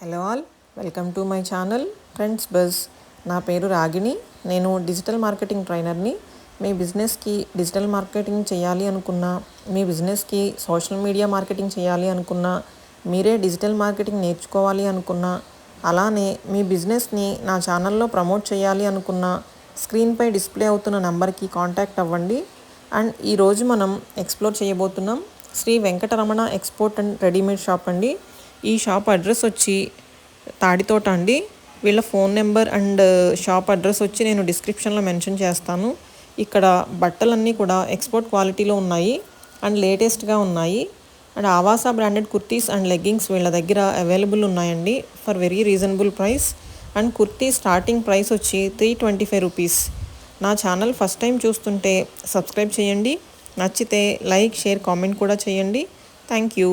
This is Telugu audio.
Hello all, welcome to my channel trends buzz. నా పేరు రాగిణి. నేను డిజిటల్ మార్కెటింగ్ ట్రైనర్ని. మీ బిజినెస్కి డిజిటల్ మార్కెటింగ్ చేయాలి అనుకున్నా, మీ బిజినెస్కి సోషల్ మీడియా మార్కెటింగ్ చేయాలి అనుకున్నా, మీరే డిజిటల్ మార్కెటింగ్ నేర్చుకోవాలి అనుకున్నా, అలానే మీ బిజినెస్ని నా ఛానల్లో ప్రమోట్ చేయాలి అనుకున్నా, స్క్రీన్పై డిస్ప్లే అవుతున్న నెంబర్కి కాంటాక్ట్ అవ్వండి. అండ్ ఈరోజు మనం ఎక్స్ప్లోర్ చేయబోతున్నాం Shri Venkataramana export and readymade shop అండి. ఈ షాప్ అడ్రస్ వచ్చి తాడితోట అండి. వీళ్ళ phone number and shop address వచ్చి నేను డిస్క్రిప్షన్లో మెన్షన్ చేస్తాను. ఇక్కడ బట్టలన్నీ కూడా ఎక్స్పోర్ట్ క్వాలిటీలో ఉన్నాయి అండ్ లేటెస్ట్గా ఉన్నాయి. And Avaasa branded kurtis and leggings వీళ్ళ దగ్గర అవైలబుల్ ఉన్నాయండి for very reasonable price. And kurti starting price వచ్చి 325 రూపీస్. నా ఛానల్ ఫస్ట్ టైం చూస్తుంటే సబ్స్క్రైబ్ చేయండి. నచ్చితే లైక్, షేర్, కామెంట్ కూడా చేయండి. Thank you.